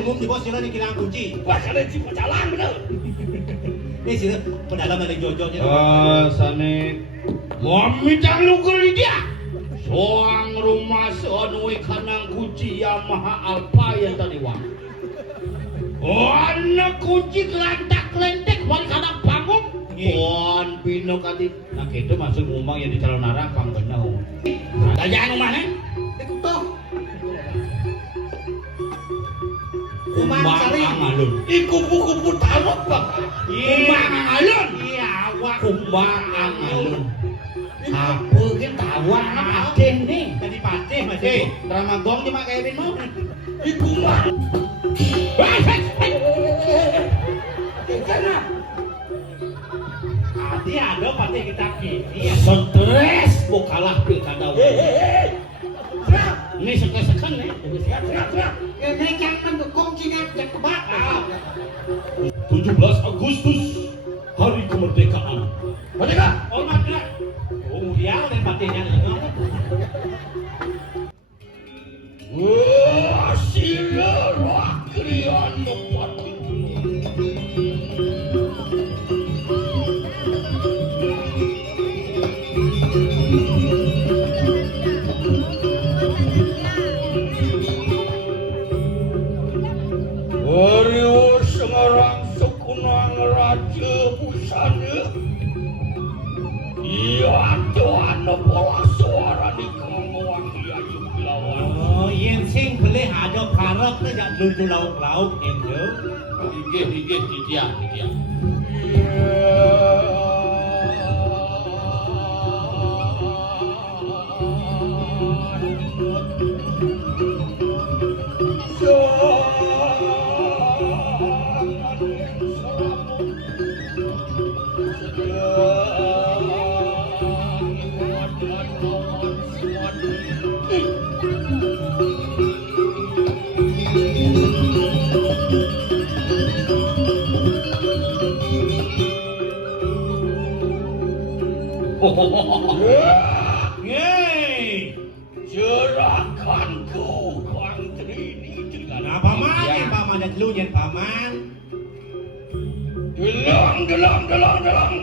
umum di bawah sila ni kilang kunci. Bahasanya si pecalang bener. Ini sila pedalaman ada jojo-nya. Sane Muhammad lugur dia. Soang rumah seonui kanang kunci Yamaha Alpha yang tadi wang. Anak kunci kelantak-kelentek wali kanang bangun. Wan pino kati. Nah itu masuk ngomong yang di calon arah kang benar. Dayaan mana? Ikutoh. Kumbang angalun. Kupu-kupu tarot bang. Kumbang angalun. Iya, awak. Kumbang angalun. Apa kan tawa anak patih nih. Tadi patih masih. Ramagong cuma kayak mau. Kumbang. Adi ada patih kita kini. Stres bukalah pilkada. Ini sekan-sekan nih. Siap. Ini jangan dukung Cina yang kebak. 17 Agustus hari kemerdekaan. Merdeka. Hormat lah. Oh dia udah patihnya. Wah, sila rakrian nepati. Warrior Semarang Sekunang Raja Busana. Iya, tuan pola suara di kamuang Yayu Lawan. Oh, yang sing boleh ada parok tu jak dulu lauk-lauk endo. Ige dia. Yeay, Serahkanku country ini dengan nah paman yang paman dan lu yang paman. Gelang.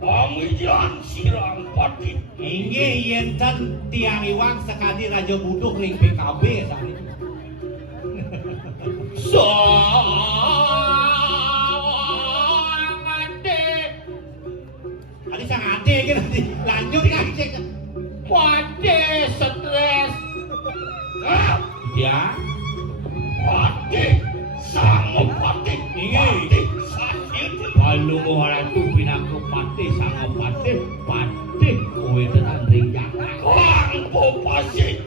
Pamijan siram pati. Ingge yen tan tiang iwang sekali raja buduh ring PKB saat itu. Tadi sang ade kan nanti lanjut kan cek. Pati stres. Ya, Pati sama pati. Inge. Sakit. kalau orang tu pinaku pati sama pati kowe tenan ring jangan. Kang popasi.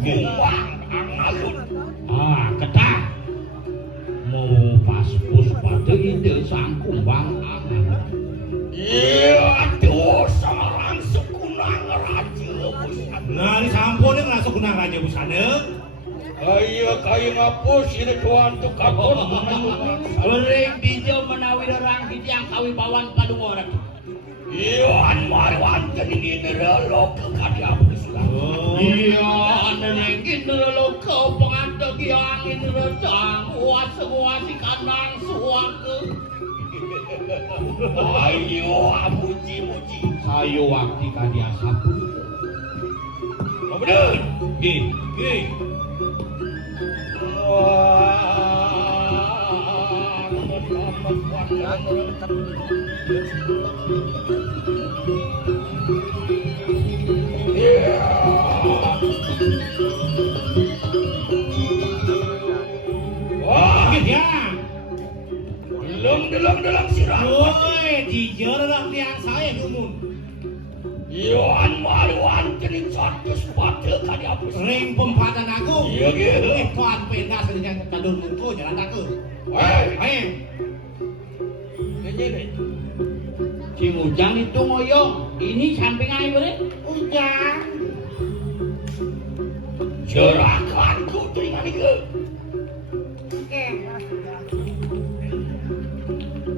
Kumbang angalun. Ketah. Mau pas pada ide sang kumbang angan. Iya, tuh Semarang Sekunang Raja Busana. Nah, di sampun ni langsung kena raja busana. Ayo kayu ngapus ini tuan tu kabur. Bering dijau menawi orang kijang kawi bawan padu orang. Iya, marwan jadi nerelo ke kadiapus lah. Iya, nenengin nerelo ke pengantin angin redang. Semua si kanang suaka. Ayo, muji. Sayo wakti kadia sapu. Oh bener. Gih. Wah, Ya. dalam sirah. Oi, dijor lah tiang saya gumun. Yohan marwan jadi satu sepatu kadiapus. Ring pempadan aku. Iya gitu. Kuat pentas dengan kadun muko jalan aku. Hei. Si Ujang itu ngoyong. Ini samping air bre. Ujang. Serahkanku terima nih.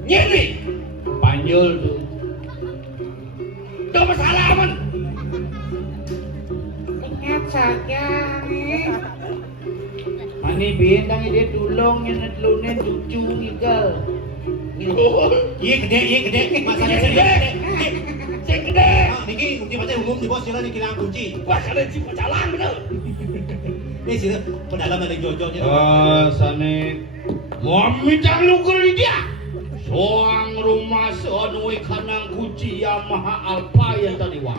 Nyeri. Panjul tuh. Tidak masalah man. Ingat saja nih. Mani Kami bintang dia tulong yang lunen cucu igal. Iya gede, masalahnya gede. Cek gede. Niki kunci macam umum di bos jalan ini kira kunci. Wah, kalian sih jalan bener. Ini sih pedalam dari Jojo nya. Sane Mami luker dia. Soang rumah seonui kanang kunci Yamaha Alfa yang tadi wah.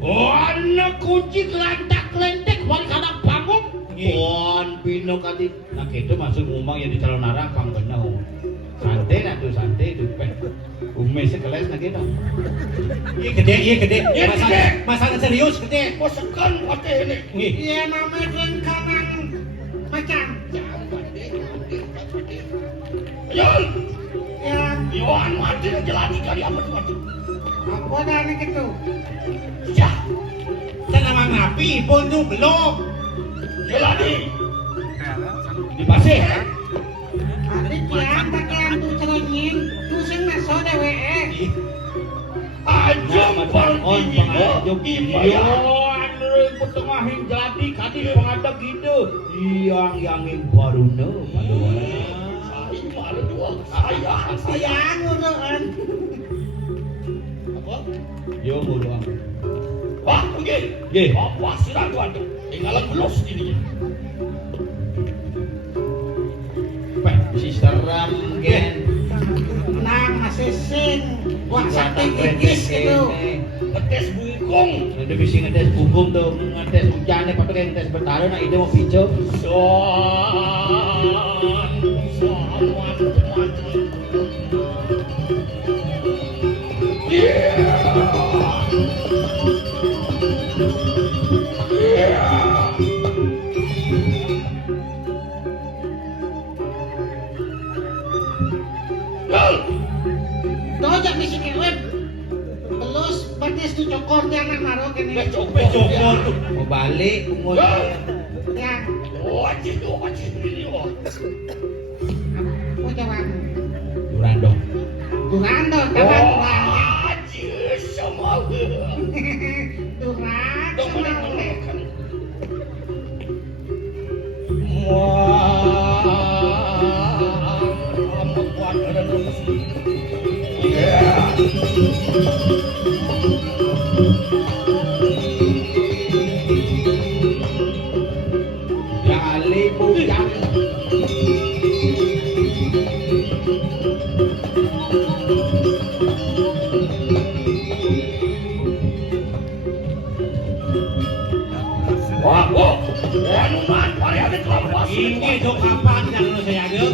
Anak kunci kelantak-kelentek wali kanang panggung. Pon pino kati. Nah gitu masuk ngomong yang di calon arah pang benar. Santai nak tu santai tu peh. Ume sekelas nak gitu. Iya gede. Masalah serius gede. Posekan pate ini. Iya namanya dan kanan macam. Yon, Ya Yohan mati dan jelani kali apa tu? apa dah ni gitu. Ya, Kan nama ngapi pun tu belum. jelani. Di pasir. Adik yang pakai antu cerongin, tu sing masuk DWE. Ajum on pergi pengajum. Yohan pertengahin jadi kadi pengadak gitu. Yang baru no. Sayang uruan. Apa? Yo mulu ang. Wah, pergi. Nggih. Apa sirah tuan tu? Tinggalan belos ini. Peh si seram gen. Nang masih sing, buat sakit gigis gitu. Ngetes bungkung. Nanti bisi ngetes bubung tuh, ngetes hujannya pakai ngetes bertaruh, nah ide mau pijo. Dojak di sini web. Belus batis tu cokor dia anak naruh kini. Peh jokor tuh. Mau balik, umur. Ya, Wajib ini. aku jawab. Durando. Durando, kapan durang? Wajib sama. Durang, Dong sama menek kan. Kali bujang. Wah, anuman pare ada kelampas. Ini dok kapan yang saya ada?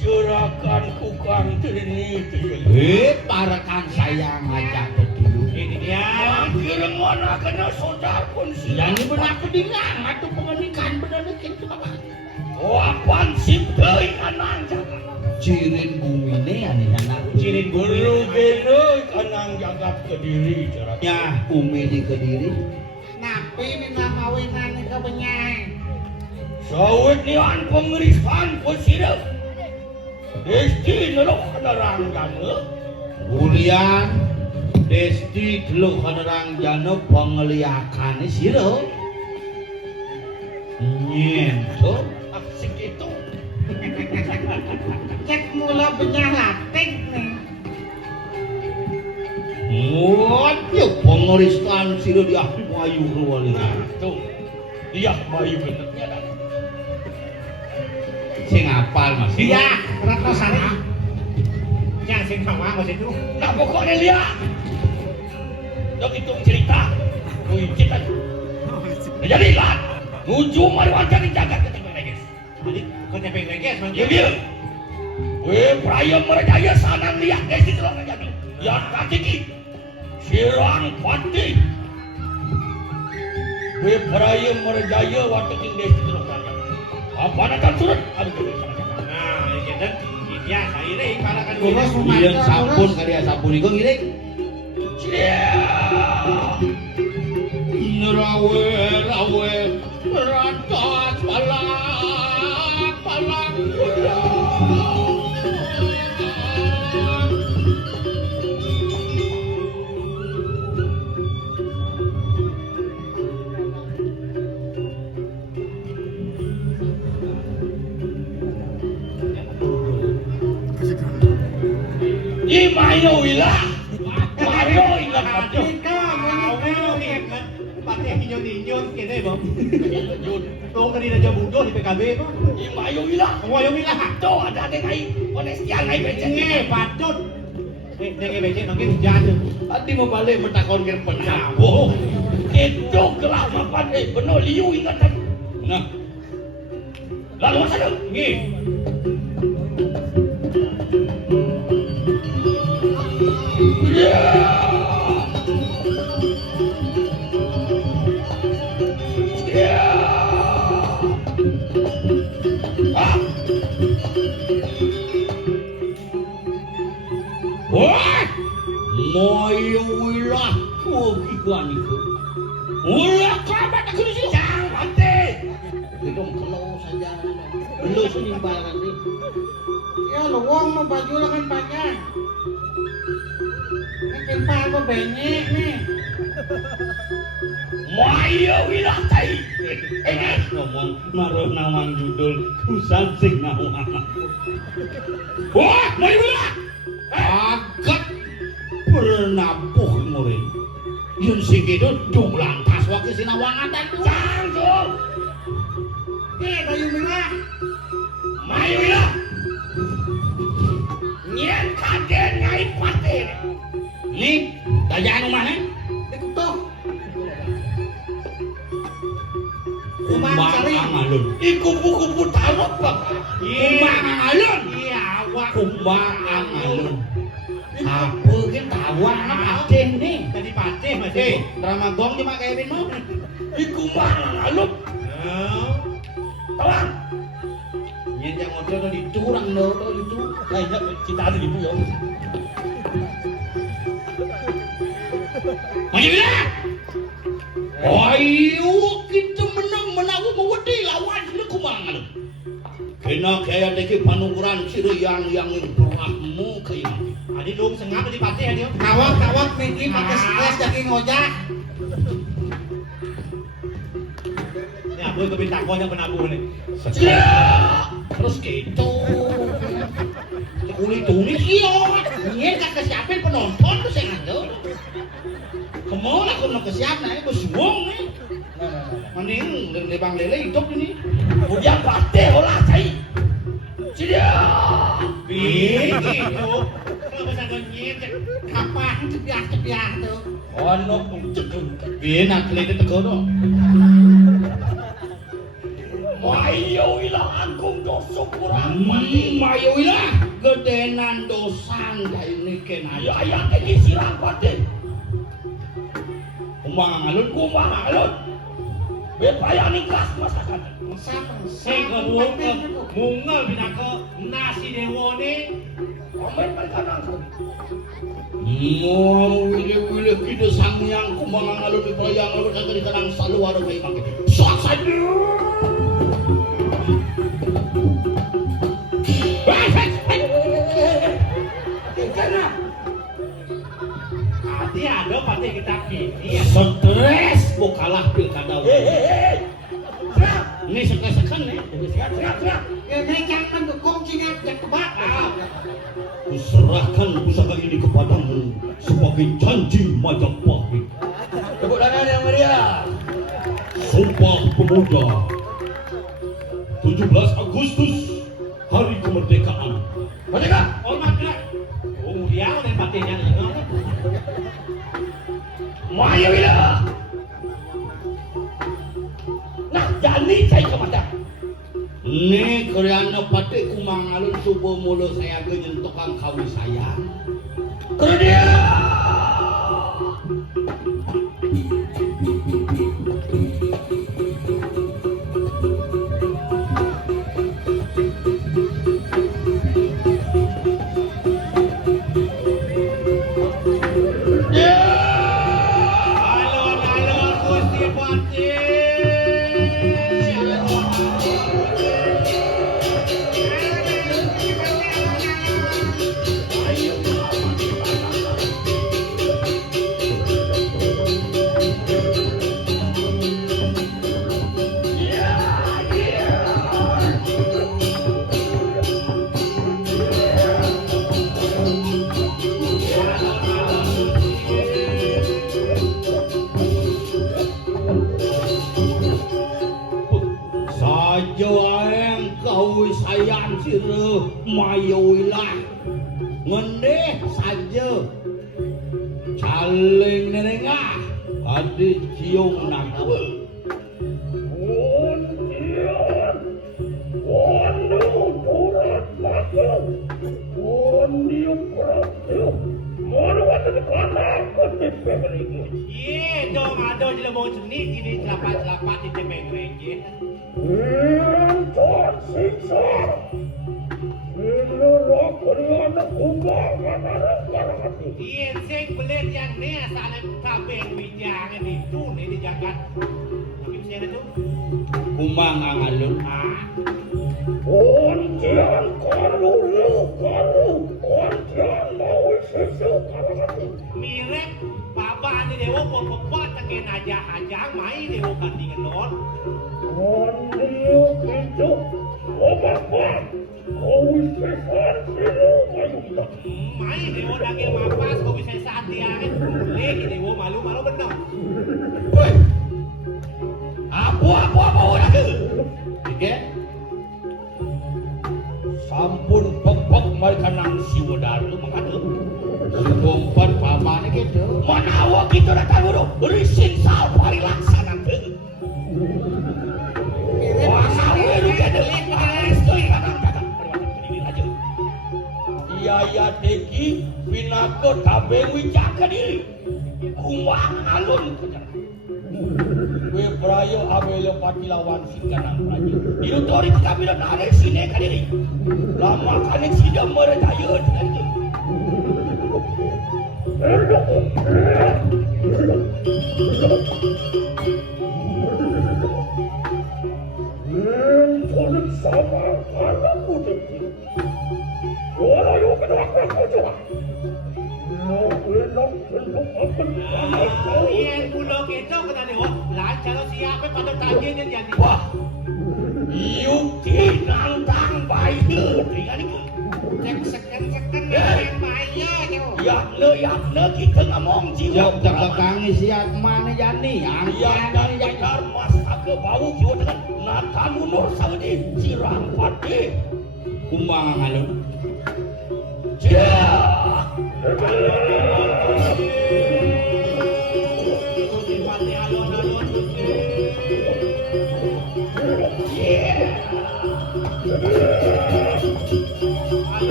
Juragan kukang trini. Parakan saya ngajak ke dulu. Ini dia. Kireng mana kena sodar pun sih. Yang ini benar pedingan atau pengenikan benar gitu apa? Wapan sip deui kanang jagat. Cirin bumi ini aneh anak. Cirin guru gede kanang jagat Kediri jarak. Ya bumi di Kediri. Napi minta kawinan ke benyai. Sawit ni an pengerisan posira. Desti nelok kadarang jana. Bulian Desti teluk kanerang jana pengeliakan siro. Nyentuh. Asik itu. Cek mula benyai latik nih. Waduh pengerisan siro di ayu ruwali. Tuh. Dia bayi benernya dah. Sing apal mas. Dia Ratno Sari. Yang sing hawa mas itu. Nah pokoknya dia. Dok itu cerita. Wih kita. Jadi lah. Nuju mari wajar dijaga ketimbang neges. Jadi kau nyampe neges man. Ya biar. Weh praya merjaya sanang lihat guys di dalam jadi. Yang kaki sirang pati. Bepraya merjaya waktu ing desa Teluk. Apa nak surat? Aduh sana. Nah, kita dia saire palakan Urus rumah Iya kita, sampun urus. karya sampun iku ngiring. Rawe rawe ratas palang palang. Mayo ilah. Mayo ilah kabeh. Ika, menikah. pakai hinyon-hinyon kene ba? Tuh kanina aja budo di PKB ba? Mayo ilah. Wayong ilah. Tuh ada ngai onestian ngai becek. Nge, patut. Nge becek nangkin hujan. Tadi mau balik mentakon ke penabo. Itu kelamapan benar liu ingatan. Nah. Lalu masa dong. Nge. Wah, moyo wilah, giguan itu. Ulah kabat aku di sini. Jangan mati. Itu kalau saja. Belum senimbal nanti. Ya lo wong mau baju lah kan panjang. Ini kenapa aku benyek nih? Moyo wilah tai. Ngomong maruh nawang judul kusan sing nawang. Wah, moyo wilah. Agak bernabuh murid. Yun sing itu jumlantas wakil sinawangan tadi. Canggung. Bayu merah. Mayu ya. Nyen kaden ngai pati. Ni dayaan mana? Dikutuk. Kumbang cari. alun. Kupu-kupu tarok pak. Kumbang alun. Iya, awak. Kumbang alun. Apa ki tawang Aceh ni? Tadi patih Mas. Ramagong cuma kayak ini mau. Kumbang alun. Tawang. Nyen yang ngobrol di curang lo itu. Kayaknya kita ada ibu ya. Maju ya. Ayo kita menang mewedi lawan ini kumangan. Kena kaya deki panukuran ciri yang berahmu kaya. Adi dong sengap tadi patih adi. Kawak Miki pakai stres jadi ngojak. Ini aku ke bintang konya penabuh nih. Terus gitu. Tuli kiot. Nyen kak kesiapin penonton tuh saya ngandel. Kemana aku mau kesiap nah ini bersuang nih. Mending lebang lele hidup ini. Kemudian pasti olah cai. Cidia. Gitu. Kalau bisa nyen Kapan cepiah tuh? Ono cekeng. Piye nak lele teko no. Mayo ilah agung dosa kurang mati. Mayo ilah gedenan dosan kayak ini kena. Ya ayat ini sirang pati. Kumbang alun. Bepaya nikah masakan. Saya ngomong mungal binaka nasi dewone. Komen mereka nang. Wile kita sangyang kumbang alun bepaya alun kagak dikenang saluar kayak mangke. Sok saja. Adi ada patih kita kini. Stres bukalah pilkada. Ini sekan nih. Siap. Ya ini jangan mendukung Cina yang kebak. Kuserahkan pusaka ini kepadamu sebagai janji Majapahit. Tepuk tangan yang meriah. Sumpah Pemuda 17 Agustus Hari Kemerdekaan. Merdeka. Hormat lah. Oh dia dan patihnya nih. Maya bila. Nah, jadi saya kepada. Nih, kerana pati kumang alun subuh mulu saya genyentukan kawi saya. Kerana mati. Sayang sira mayoilah ngendih saja caling nerengah adik ciung nagawa Ye, dong ada je lemong jenis ini celapat-celapat di tempat gereja. Ye, sing belit yang ni asal kabeh wijang ni tu ni di jagat. Tapi mesti tu. kumang ang alun Mirip baba ni dewa popot tengen aja mai dewa kandingan lor. Mai dewa dagil mapas kau bisa saat dia kan. Lagi dewa malu-malu benar. apa lagi Ike sampun pepek mereka nang siwadaru mengadu sumpan pamane gitu manawa gitu datang buru risin sapari laksana tuh wah sawe lu kene resto kadang iya deki pinako tabeng wijaka diri kumang alun we prayo abelo patilawan singkanang prajo ieu tori kabila nare sine kadiri lama kane sida meretayeun kadiri Yang bulog itu kena dewa. Lain kalau siapa pada tagihnya jadi. wah yuki nantang bayi Seken main maya tu. yakne kita ngomong jiwa Jaga siap mana jani yang dan jajar masa ke bau jiwa dengan nata munur saudi cirang pati kumang alun